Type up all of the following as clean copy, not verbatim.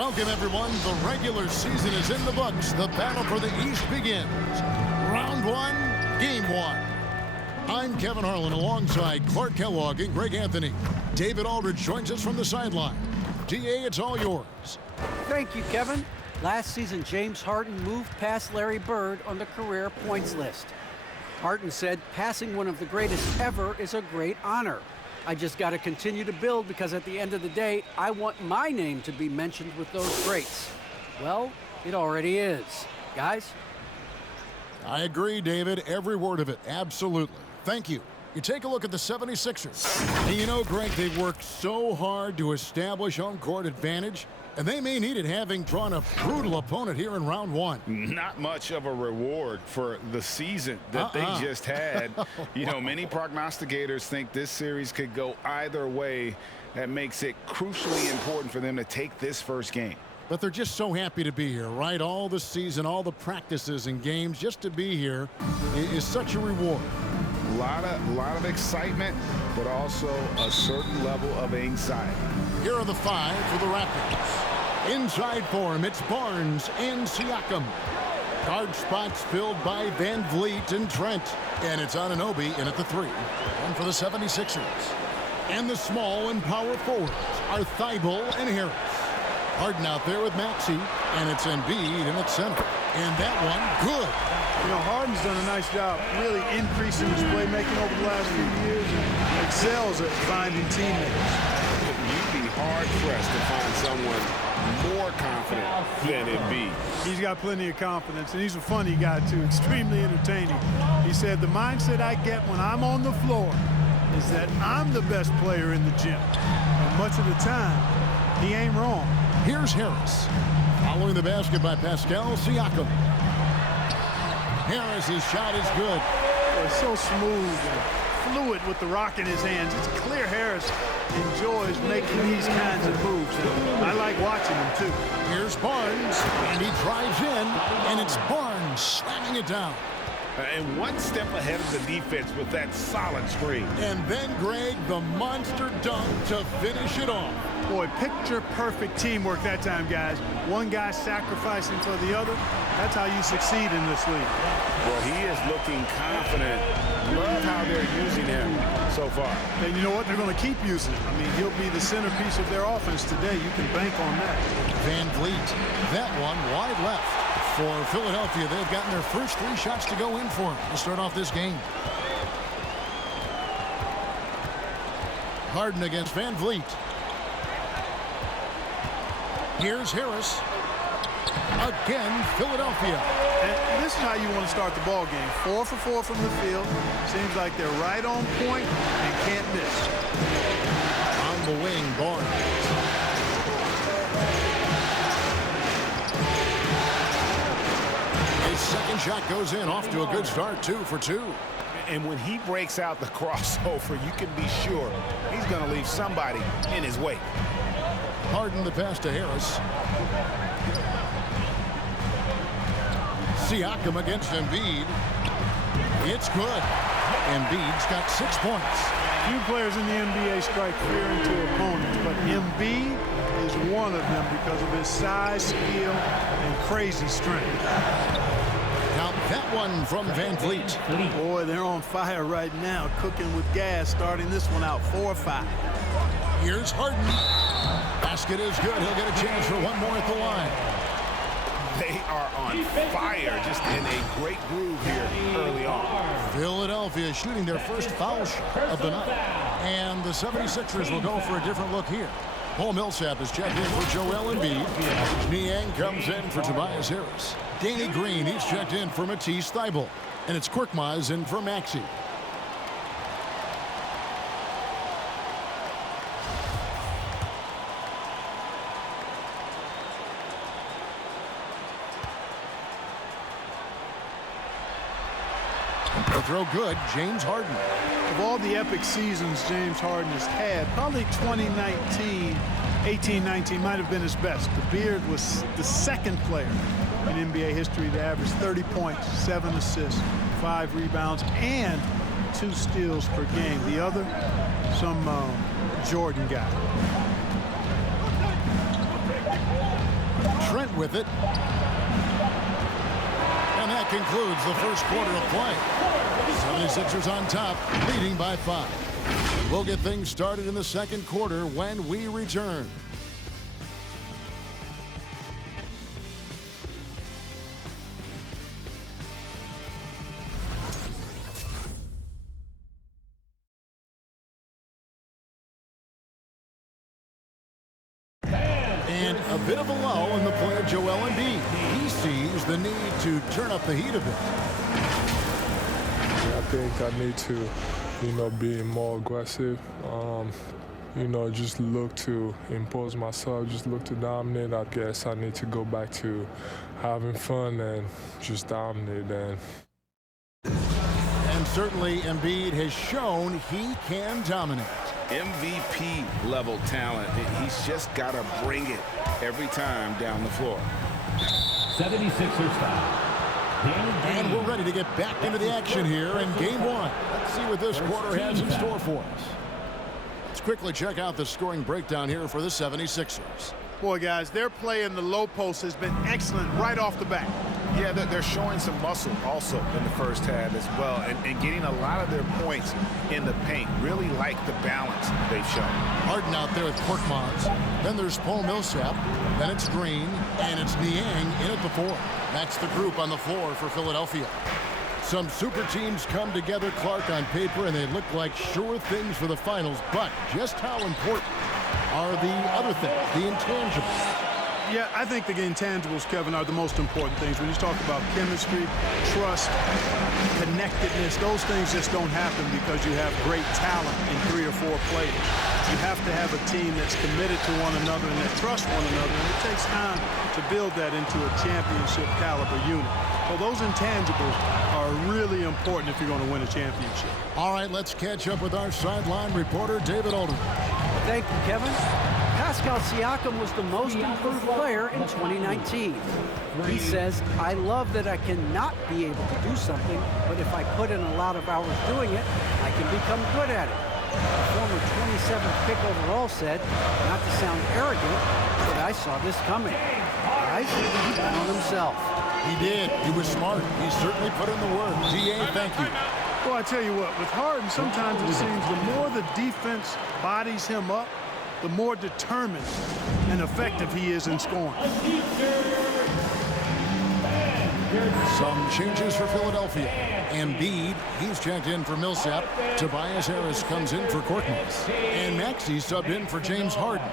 Welcome, everyone. The regular season is in the books. The battle for the East begins. Round one, game one. I'm Kevin Harlan alongside Clark Kellogg and Greg Anthony. David Aldridge joins us from the sideline. DA, it's all yours. Thank you, Kevin. Last season, James Harden moved past Larry Bird on the career points list. Harden said, passing one of the greatest ever is a great honor. I just got to continue to build because at the end of the day, I want my name to be mentioned with those greats. Well, it already is. Guys? I agree, David. Every word of it. Absolutely. Thank you. You take a look at the 76ers. And you know, Greg, they've worked so hard to establish home court advantage, and they may need it having drawn a brutal opponent here in round one. Not much of a reward for the season that they just had. You know, many prognosticators think this series could go either way. That makes it crucially important for them to take this first game. But they're just so happy to be here, right? All the season, all the practices and games, just to be here is such a reward. A lot of excitement, but also a certain level of anxiety. Here are the five for the Raptors. Inside for him, it's Barnes and Siakam. Guard spots filled by Van Vliet and Trent. And it's Anunoby in at the three. One for the 76ers. And the small and power forwards are Thibault and Harris. Harden out there with Maxey, and it's Embiid in at center. And that one, good. You know, Harden's done a nice job really increasing his playmaking over the last few years and excels at finding teammates. You'd be hard-pressed to find someone more confident than Embiid. He's got plenty of confidence, and he's a funny guy, too, extremely entertaining. He said, the mindset I get when I'm on the floor is that I'm the best player in the gym. And much of the time, he ain't wrong. Here's Harris. Following the basket by Pascal Siakam. Harris's shot is good. Oh, it's so smooth and fluid with the rock in his hands. It's clear Harris enjoys making these kinds of moves. I like watching him, too. Here's Barnes, and he drives in, and it's Barnes slamming it down. And one step ahead of the defense with that solid screen. And then, Greg, the monster dunk to finish it off. Boy, picture-perfect teamwork that time, guys. One guy sacrificing for the other. That's how you succeed in this league. Well, he is looking confident. Love how they're using him so far. And you know what? They're going to keep using him. I mean, he'll be the centerpiece of their offense today. You can bank on that. Van Vliet, that one wide left. For Philadelphia, they've gotten their first three shots to go in for them to start off this game. Harden against Van Vliet. Here's Harris. Again, Philadelphia. And this is how you want to start the ball game. 4 for 4 from the field. Seems like they're right on point and can't miss. On the wing, Barnes. His second shot goes in, off to a good start, 2 for 2. And when he breaks out the crossover, you can be sure he's going to leave somebody in his wake. Harden the pass to Harris. Siakam against Embiid. It's good. Embiid's got 6 points. Few players in the NBA strike fear into opponents, but Embiid is one of them because of his size, skill, and crazy strength. Now that one from Van Vliet. Boy, they're on fire right now, cooking with gas, starting this one out 4-5. Here's Harden. Basket is good. He'll get a chance for one more at the line. They are on fire, just in a great groove here early on. Philadelphia shooting their first foul shot of the night. And the 76ers will go for a different look here. Paul Millsap is checked in for Joel Embiid. Niang comes in for Tobias Harris. Danny Green, he's checked in for Matisse Thybulle. And it's Korkmaz in for Maxey. The throw good, James Harden. Of all the epic seasons James Harden has had, probably 2019, 18-19 might have been his best. The Beard was the second player in NBA history to average 30 points, 7 assists, 5 rebounds, and 2 steals per game. The other, some Jordan guy. with it. And that concludes the first quarter of play. 76ers on top, leading by 5. We'll get things started in the second quarter when we return. And a bit of a lull in the play of Joel Embiid. He sees the need to turn up the heat a bit. I think I need to, be more aggressive. Just look to impose myself, just look to dominate. I guess I need to go back to having fun and just dominate. And certainly Embiid has shown he can dominate. MVP level talent. He's just got to bring it every time down the floor. 76ers foul. And we're ready to get back into the action here in game one. Let's see what this quarter has in store for us. Let's quickly check out the scoring breakdown here for the 76ers. Boy, guys, their play in the low post has been excellent right off the bat. Yeah, they're showing some muscle also in the first half as well, and getting a lot of their points in the paint. Really like the balance they've shown. Harden out there with Korkmaz. Then there's Paul Millsap. Then it's Green. And it's Niang in at the 4. That's the group on the floor for Philadelphia. Some super teams come together, Clark, on paper, and they look like sure things for the finals. But just how important are the other things, the intangibles? Yeah, I think the intangibles, Kevin, are the most important things. When you talk about chemistry, trust, connectedness, those things just don't happen because you have great talent in 3 or 4 players. You have to have a team that's committed to one another and that trusts one another, and it takes time to build that into a championship caliber unit. So those intangibles are really important if you're going to win a championship. All right, let's catch up with our sideline reporter, David Aldridge. Thank you, Kevin. Pascal Siakam was the most improved player in 2019. He says, I love that I cannot be able to do something, but if I put in a lot of hours doing it, I can become good at it. The former 27th pick overall said, not to sound arrogant, but I saw this coming. Guys, he bet on himself. He did. He was smart. He certainly put in the work. DA, thank you. Well, I tell you what, with Harden, sometimes it seems the more the defense bodies him up, the more determined and effective he is in scoring. Some changes for Philadelphia. Embiid, he's checked in for Millsap. Tobias Harris comes in for Korkmaz. And Maxey subbed in for James Harden.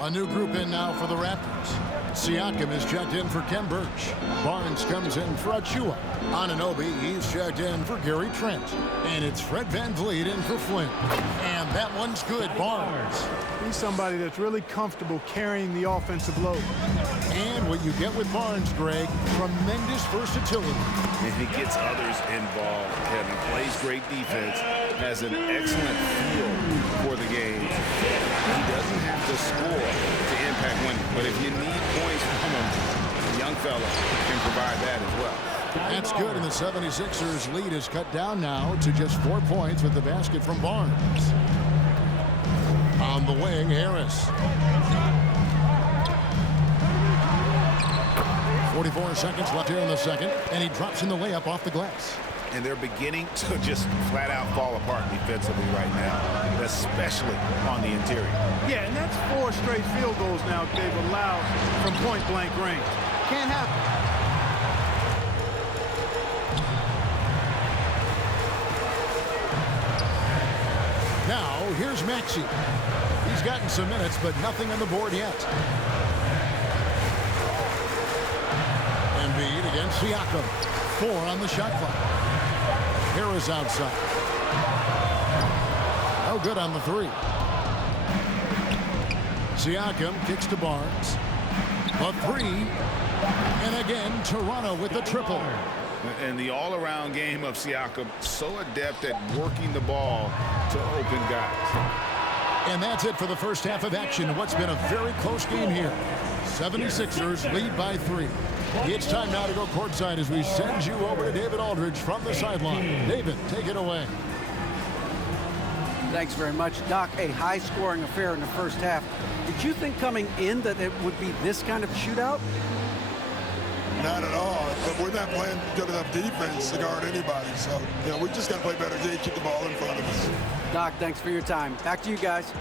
A new group in now for the Raptors. Siakam is checked in for Kem Birch. Barnes comes in for Achua. Anunoby, he's checked in for Gary Trent. And it's Fred VanVleet in for Flynn. And that one's good, Barnes. He's somebody that's really comfortable carrying the offensive load. And what you get with Barnes, Greg, tremendous versatility. And he gets others involved. Kevin plays great defense, has an excellent feel for the game. He doesn't have to score to impact winning, but if you need points from him, the young fella can provide that as well. That's good, and the 76ers lead is cut down now to just 4 points with the basket from Barnes. On the wing, Harris. 44 seconds left here in the second, and he drops in the layup off the glass. And they're beginning to just flat out fall apart defensively right now, especially on the interior. Yeah, and that's 4 straight field goals now they've allowed from point-blank range. Can't happen. Now, here's Maxey. He's gotten some minutes, but nothing on the board yet. Embiid against Siakam. 4 on the shot clock. Harris outside. No good on the 3. Siakam kicks to Barnes. A 3. And again, Toronto with the triple. And the all-around game of Siakam, so adept at working the ball to open guys. And that's it for the first half of action. What's been a very close game here. 76ers lead by 3. It's time now to go courtside as we send you over to David Aldridge from the sideline. David, take it away. Thanks very much, Doc. A high-scoring affair in the first half. Did you think coming in that it would be this kind of shootout? not at all. But we're not playing good enough defense to guard anybody. So, we just got to play better game, keep the ball in front of us. Doc, thanks for your time. Back to you guys.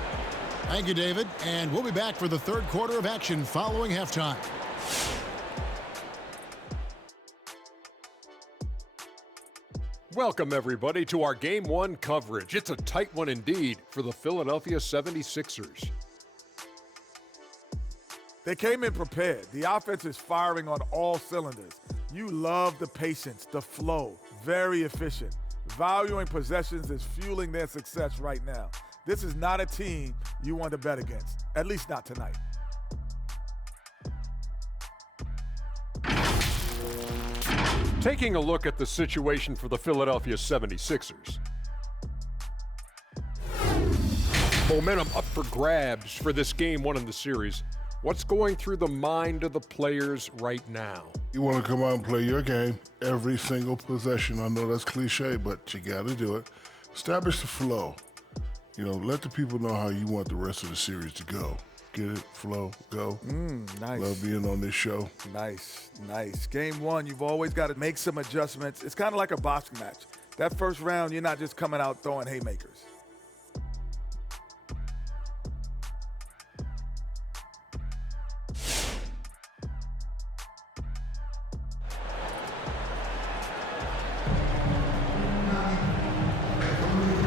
Thank you, David. And we'll be back for the third quarter of action following halftime. Welcome, everybody, to our Game 1 coverage. It's a tight one indeed for the Philadelphia 76ers. They came in prepared. The offense is firing on all cylinders. You love the patience, the flow, very efficient. Valuing possessions is fueling their success right now. This is not a team you want to bet against, at least not tonight. Taking a look at the situation for the Philadelphia 76ers. Momentum up for grabs for this Game 1 in the series. What's going through the mind of the players right now? You want to come out and play your game every single possession. I know that's cliche, but you got to do it. Establish the flow. Let the people know how you want the rest of the series to go. Get it, flow, go. Nice. Love being on this show. Nice. Game 1, you've always got to make some adjustments. It's kind of like a boxing match. That first round, you're not just coming out throwing haymakers.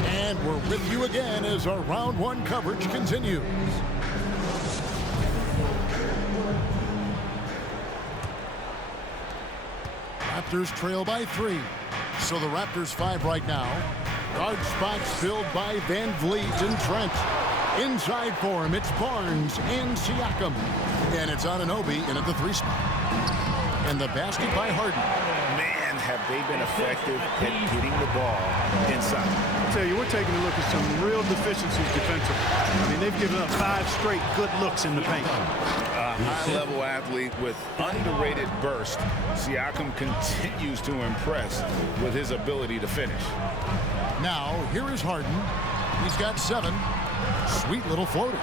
And we're with you again as our round 1 coverage continues. Raptors trail by 3. So the Raptors 5 right now. Guard spots filled by Van Vliet and Trent. Inside for him, it's Barnes and Siakam. And it's Anunoby in at the 3 spot. And the basket by Harden. Man, have they been effective at getting the ball inside. I'll tell you, we're taking a look at some real deficiencies defensively. They've given up 5 straight good looks in the paint. A high-level athlete with underrated burst, Siakam continues to impress with his ability to finish. Now, here is Harden. He's got 7. Sweet little floater.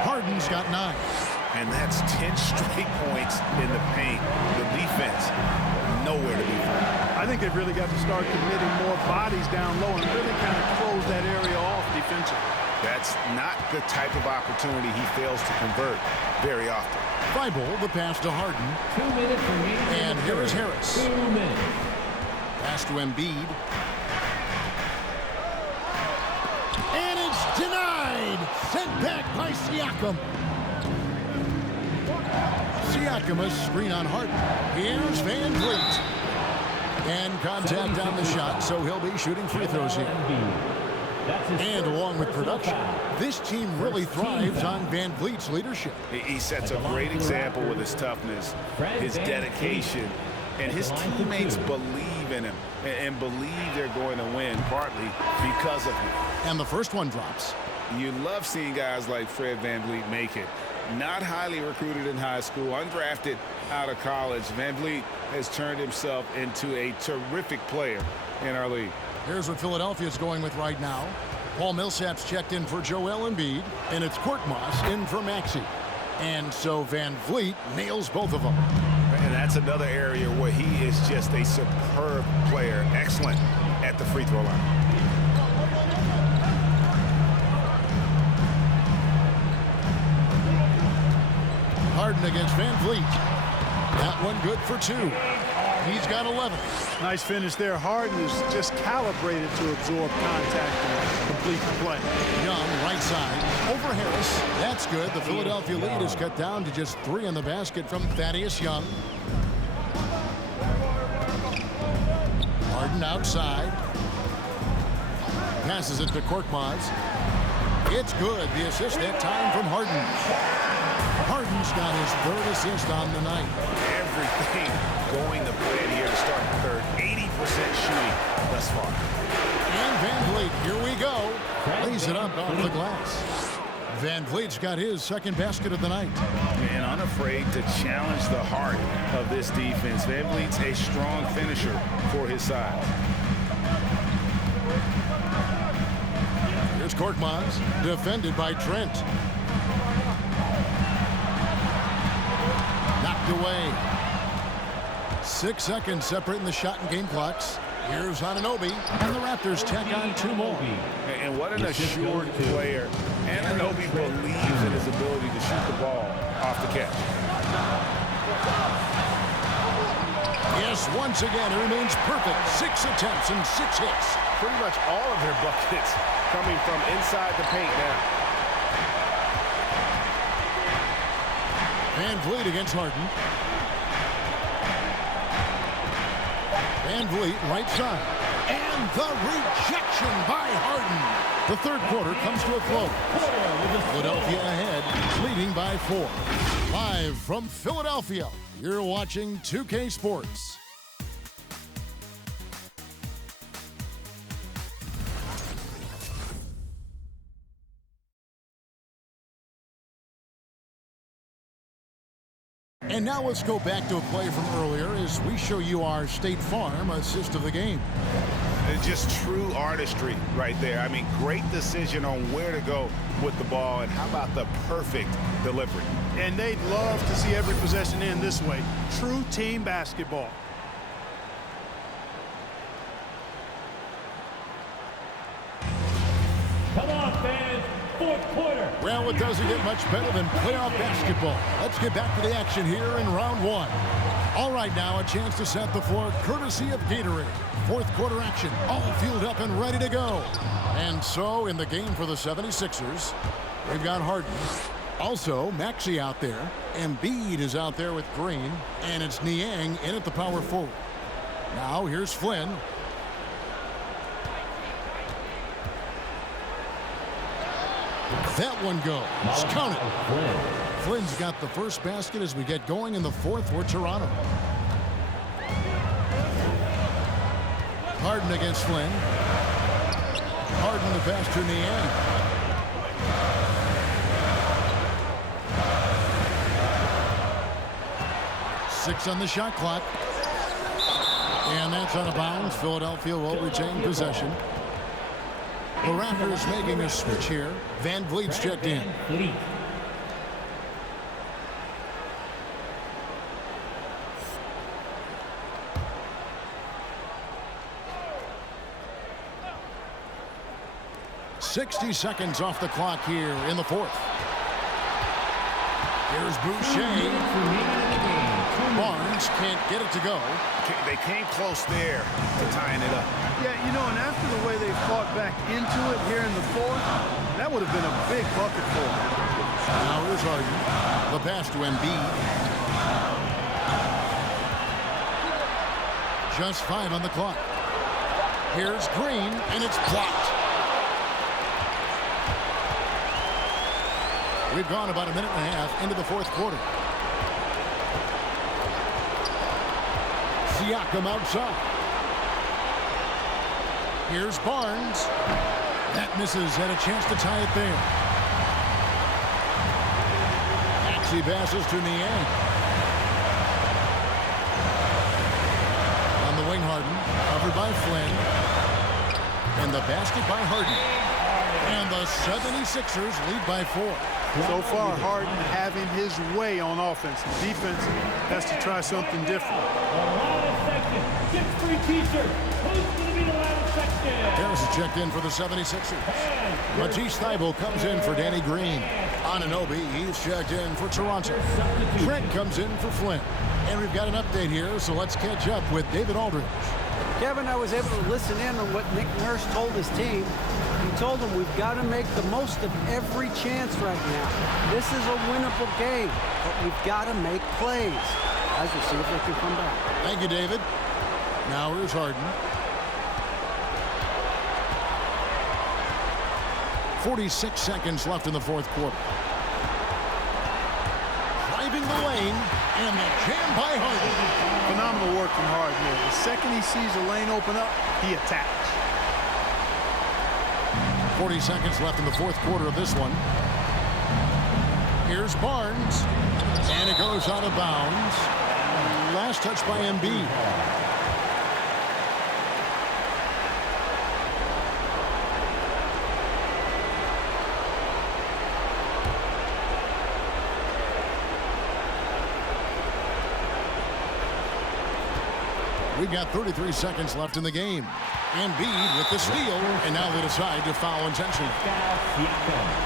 Harden's got 9. And that's 10 straight points in the paint. The defense, nowhere to be found. I think they've really got to start committing more bodies down low and really kind of close that area off defensively. That's not the type of opportunity he fails to convert very often. Thibault, the pass to Harden. 2 minutes remaining. And here is Harris. 2 minutes. Pass to Embiid. And it's denied. Sent back by Siakam. Siakam, a screen on Harden. Here's Van Vliet. And contact on the shot, so he'll be shooting free throws here. And along with production, this team really thrives on Van Vliet's leadership. He sets a great example with his toughness, his dedication, and his teammates believe in him and believe they're going to win, partly because of him. And the first one drops. You love seeing guys like Fred VanVleet make it. Not highly recruited in high school, undrafted out of college, VanVleet has turned himself into a terrific player in our league. Here's what Philadelphia's going with right now. Paul Millsap's checked in for Joel Embiid, and it's Korkmaz in for Maxey. And so Van Vliet nails both of them. And that's another area where he is just a superb player, excellent at the free throw line. Harden against Van Vliet. That one good for 2. He's got 11. Nice finish there. Harden is just calibrated to absorb contact and complete the play. Young, right side, over Harris. That's good. The Philadelphia lead is cut down to just 3 in the basket from Thaddeus Young. Harden outside. Passes it to Korkmaz. It's good. The assist that time from Harden. Harden's got his 3rd assist on the night. Everything going to plan here to start the third. 80% shooting thus far. And Van Vliet, here we go. Lays it up off the glass. Van Vliet's got his 2nd basket of the night. And unafraid to challenge the heart of this defense. Van Vliet's a strong finisher for his side. Here's Korkmaz, defended by Trent. Knocked away. 6 seconds separating the shot and game clocks. Here's Anunoby, and the Raptors tack on 2 more. And what an assured player. Anunoby believes in his ability to shoot the ball off the catch. Yes, once again, it remains perfect. 6 attempts and 6 hits. Pretty much all of their buckets coming from inside the paint now. Van Vliet against Harden. Van Vliet, right side. And the rejection by Harden. The third quarter comes to a close. Philadelphia ahead, leading by 4. Live from Philadelphia, you're watching 2K Sports. And now let's go back to a play from earlier as we show you our State Farm assist of the game. It's just true artistry right there. I mean, great decision on where to go with the ball, and how about the perfect delivery? And they'd love to see every possession end this way. True team basketball. Come on, fans. Fourth quarter. Well, it doesn't get much better than playoff basketball. Let's get back to the action here in round 1. All right, now a chance to set the floor courtesy of Gatorade. Fourth quarter action, all fueled up and ready to go. And so in the game for the 76ers, we've got Harden. Also, Maxey out there. Embiid is out there with Green. And it's Niang in at the power forward. Now here's Flynn. That one goes. Count it. Flynn's got the first basket as we get going in the fourth for Toronto. Harden against Flynn. Harden the pass to Niang. Six on the shot clock. And that's out of bounds. Philadelphia will retain possession. The Raptors making a switch here. Van Vliet's checked in. 60 seconds off the clock here in the fourth. Here's Boucher. Barnes can't get it to go. They came close there to tying it up. Yeah, you know, and after the way they fought back into it here in the fourth, that would have been a big bucket for them. Now here's Harden. The pass to Embiid. Just 5 on the clock. Here's Green, and it's blocked. We've gone about a minute and a half into the fourth quarter. Siakam outside. Here's Barnes. That misses, and a chance to tie it there. Maxey passes to Niang. On the wing, Harden. Covered by Flynn. And the basket by Harden. And the 76ers lead by 4. So far, Harden having his way on offense. Defense has to try something different. Get free t-shirt. Who's going to be the loudest section? Harris is checked in for the 76ers. Matisse Thybulle comes in for Danny Green. Anunoby, he's checked in for Toronto. Trent comes in for Flynn. And we've got an update here, so let's catch up with David Aldridge. Kevin, I was able to listen in on what Nick Nurse told his team. He told them we've got to make the most of every chance right now. This is a winnable game, but we've got to make plays. Guys, we'll see if they can come back. Thank you, David. Now here's Harden. 46 seconds left in the fourth quarter. Driving the lane, and the jam by Harden. Phenomenal work from Harden here. The second he sees a lane open up, he attacks. 40 seconds left in the fourth quarter of this one. Here's Barnes, and it goes out of bounds. Last touch by Embiid. We've got 33 seconds left in the game. Embiid with the steal, and now they decide to foul intentionally.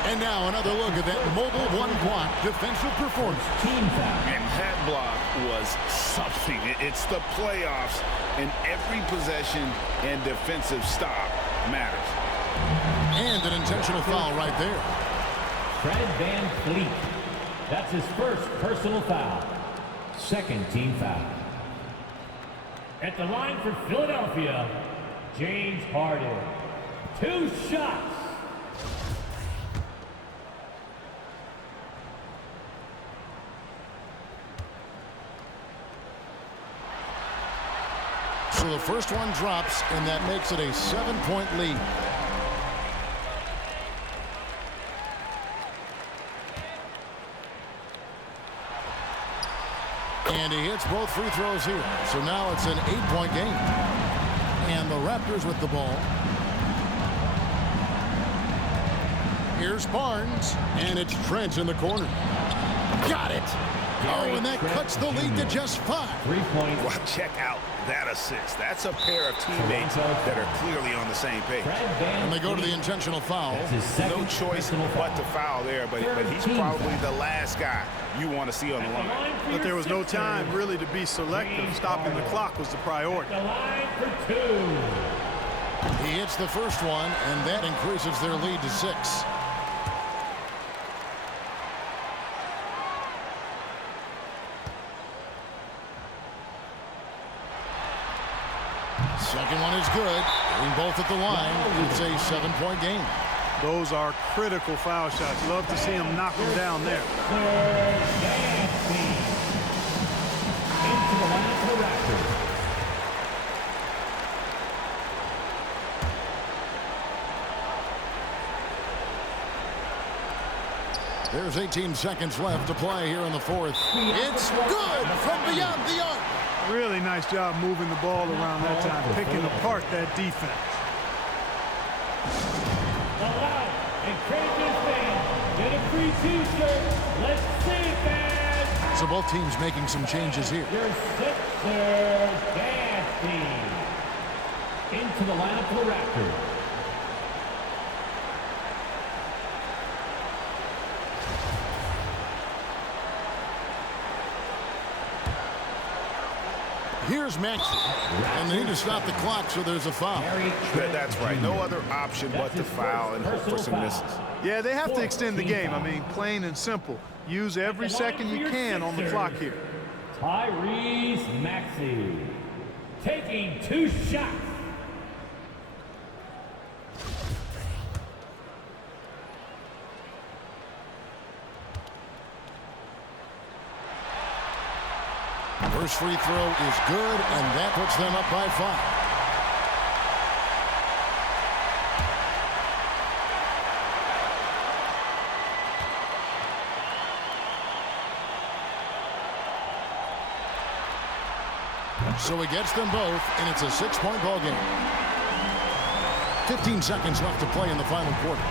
And now another look at that mobile one-block defensive performance. And that block was something. It's the playoffs, and every possession and defensive stop matters. And an intentional foul right there. Fred VanVleet. That's his first personal foul. Second team foul. At the line for Philadelphia, James Harden. 2 shots. So the first one drops, and that makes it a 7-point lead. And he hits both free throws here. So now it's an 8-point game. And the Raptors with the ball. Here's Barnes, and it's Trent in the corner. Got it. Oh, and that cuts the lead to just 5. 3 points. Well, check out that assist. That's a pair of teammates that are clearly on the same page. And they go to the intentional foul. No choice but to foul there, but he's probably the last guy you want to see on the line. But there was no time really to be selective. Stopping the clock was the priority. The line for 2. He hits the first one, and that increases their lead to 6. Second one is good. Hitting both at the line. It's a 7-point game. Those are critical foul shots. Love to see him knock them down there. Into the line for the Raptors. There's 18 seconds left to play here in the fourth. It's good from beyond the arc. Really nice job moving the ball around that time, picking apart that defense. Allow and credit this man. Get a free T-shirt. Let's see it, man. So both teams making some changes here. Your sixer, Gaffney. Into the lineup for the Raptors. Here's Maxey, and they need to stop the clock, so there's a foul. That's right. No other option but to foul and hope for some misses. Yeah, they have to extend the game. I mean, plain and simple. Use every second you can on the clock here. Tyrese Maxey taking 2 shots. First free throw is good, and that puts them up by 5. So he gets them both, and it's a 6-point ball game. 15 seconds left to play in the final quarter.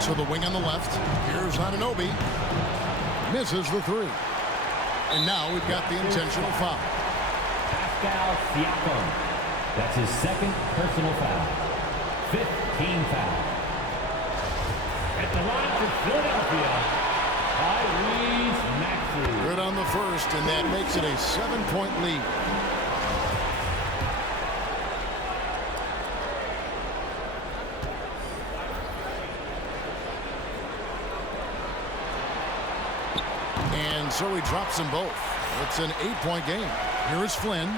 So the wing on the left. Here's Anunoby. Misses the 3. And now we've got the intentional foul. Pascal Siakam. That's his second personal foul. 15 foul. At the line for Philadelphia, Tyrese Maxey. Good on the first, and that makes it a 7-point lead. And so he drops them both. It's an 8-point game. Here is Flynn.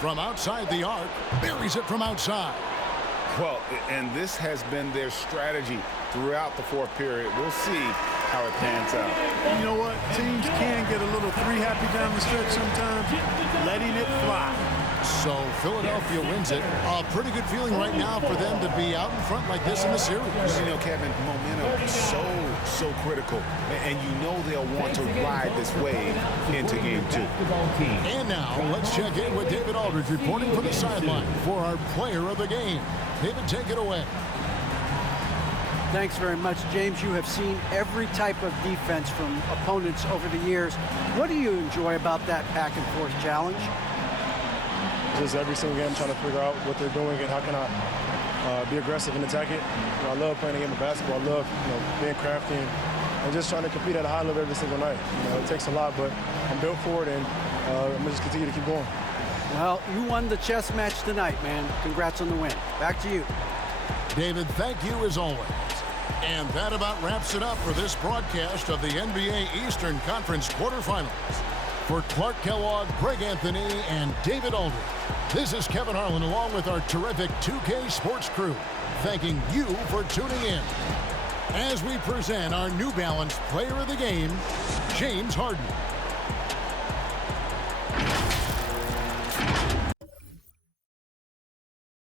From outside the arc, buries it from outside. Well, and this has been their strategy throughout the fourth period. We'll see how it pans out. You know what? Teams can get a little three-happy down the stretch sometimes, letting it fly. So Philadelphia wins it. A pretty good feeling right now for them to be out in front like this in the series. You know, Kevin, momentum is so critical. And you know they'll want to ride this wave into game 2. And now let's check in with David Aldridge reporting from the sideline for our player of the game. David, take it away. Thanks very much, James. You have seen every type of defense from opponents over the years. What do you enjoy about that back-and-forth challenge? Just every single game trying to figure out what they're doing and how can I be aggressive and attack it. I love playing the game of basketball. I love being crafty and just trying to compete at a high level every single night. It takes a lot, but I'm built for it, and I'm going to just continue to keep going. Well, you won the chess match tonight, man. Congrats on the win. Back to you. David, thank you as always. And that about wraps it up for this broadcast of the NBA Eastern Conference quarterfinals. For Clark Kellogg, Greg Anthony, and David Aldridge, this is Kevin Harlan along with our terrific 2K Sports crew, thanking you for tuning in as we present our New Balance Player of the Game, James Harden.